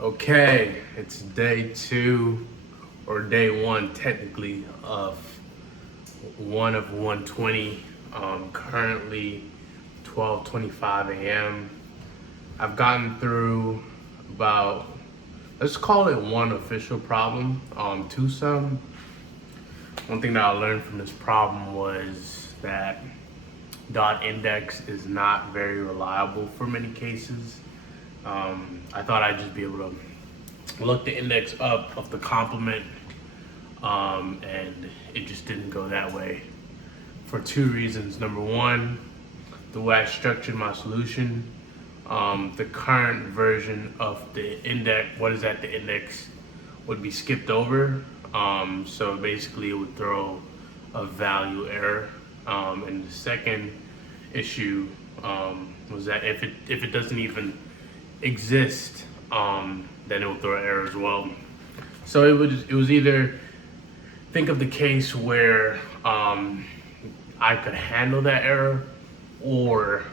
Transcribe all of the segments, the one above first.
Okay, it's day two, or day one technically, of 120. Currently 12:25 a.m. I've gotten through about, let's call it one official problem. To some, one thing that I learned from this problem was that dot index is not very reliable for many cases. I thought I'd just be able to look the index up of the complement, and it just didn't go that way for two reasons. Number one, the way I structured my solution, the current version of the index, what is at the index, would be skipped over. So basically, it would throw a value error. And the second issue was that if it doesn't even exist, then it will throw an error as well. So it was either, think of the case where I could handle that error, or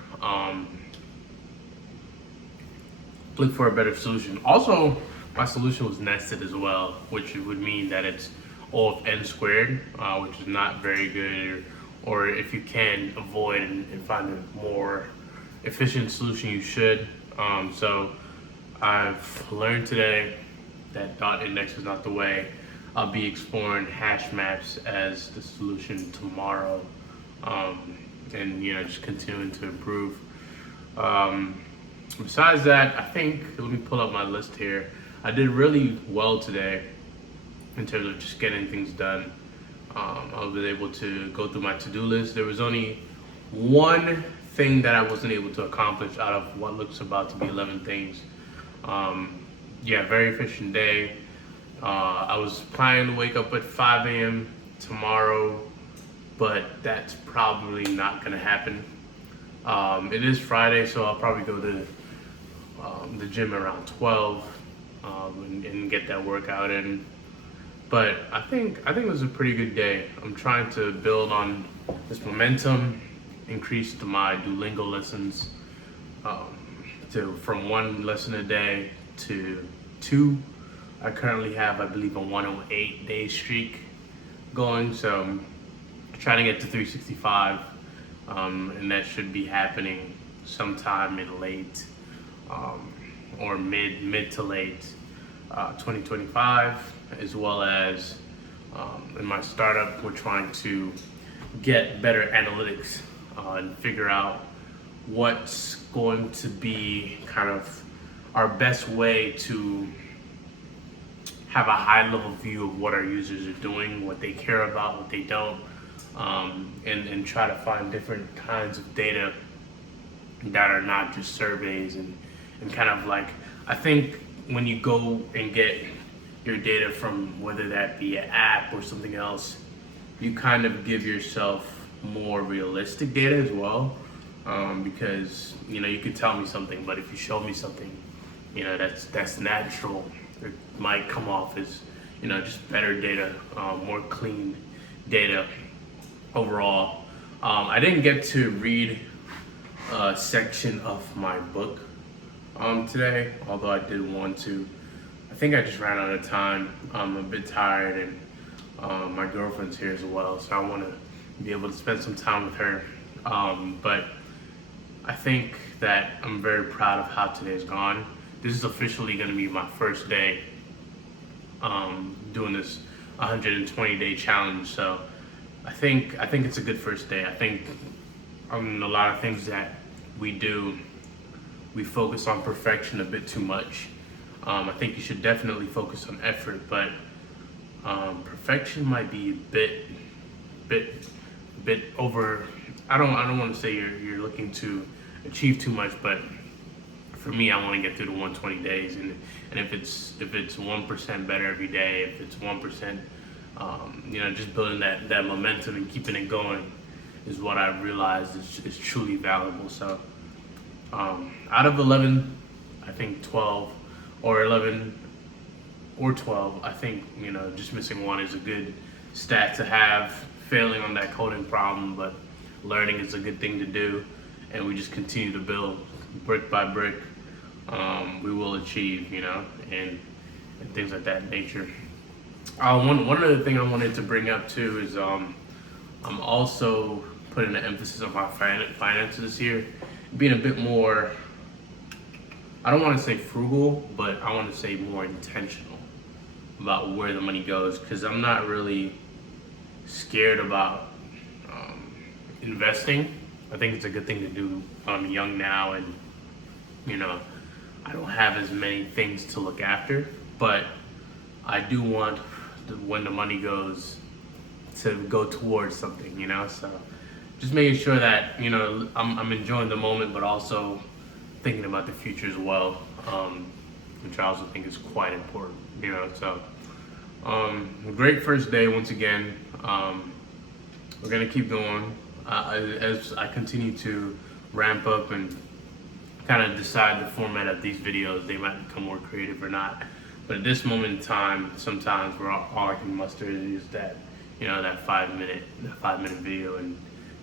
look for a better solution. Also, my solution was nested as well, which would mean that it's O of n squared, which is not very good. Or if you can avoid and find a more efficient solution, you should. So I've learned today that dot index is not the way. I'll be exploring hash maps as the solution tomorrow, and just continuing to improve. Besides that, I think, let me pull up my list here. I did really well today in terms of just getting things done. I was able to go through my to-do list. There was only one thing that I wasn't able to accomplish out of what looks about to be 11 things. Yeah, very efficient day. I was planning to wake up at 5 a.m. tomorrow, but that's probably not gonna happen. It is Friday, so I'll probably go to the gym around 12, and get that workout in. But I think it was a pretty good day. I'm trying to build on this momentum, increase my Duolingo lessons, from one lesson a day to two. I currently have, I believe, a 108-day streak going, so I'm trying to get to 365, and that should be happening sometime in late, or mid to late 2025, as well as in my startup, we're trying to get better analytics, and figure out what's going to be kind of our best way to have a high level view of what our users are doing, what they care about, what they don't, and try to find different kinds of data that are not just surveys, and kind of like, I think when you go and get your data from, whether that be an app or something else, you kind of give yourself more realistic data as well, because you could tell me something, but if you show me something, that's natural. It might come off as just better data, more clean data overall. I didn't get to read a section of my book today, although I did want to. I think I just ran out of time. I'm a bit tired, and my girlfriend's here as well, so I want to be able to spend some time with her. But I think that I'm very proud of how today's gone. This is officially going to be my first day doing this 120-day challenge. So I think it's a good first day. I think a lot of things that we do, we focus on perfection a bit too much. I think you should definitely focus on effort, but perfection might be a bit over. I don't want to say you're looking to achieve too much, but for me, I want to get through the 120 days, and if it's 1% better every day, if it's 1%, just building that momentum and keeping it going, is what I realized is truly valuable. So out of 11, I think 12 or 11 or 12, I think just missing one is a good stat to have. Failing on that coding problem, but learning is a good thing to do, and we just continue to build brick by brick. we will achieve, and things of that nature. One other thing I wanted to bring up too is I'm also putting an emphasis on my finances here, being a bit more, I don't want to say frugal, but I want to say more intentional about where the money goes, because I'm not really scared about investing. I think it's a good thing to do. I'm young now, and I don't have as many things to look after, but I do want when the money goes to go towards something, so just making sure that I'm enjoying the moment, but also thinking about the future as well, which I also think is quite important, so a great first day once again. We're gonna keep going as I continue to ramp up and kind of decide the format of these videos. They might become more creative or not, but at this moment in time, sometimes all I can muster is that that 5 minute video, and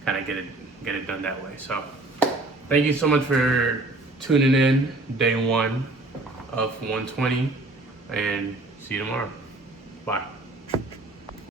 kind of get it done that way. So thank you so much for tuning in day 1 of 120, and see you tomorrow. Bye.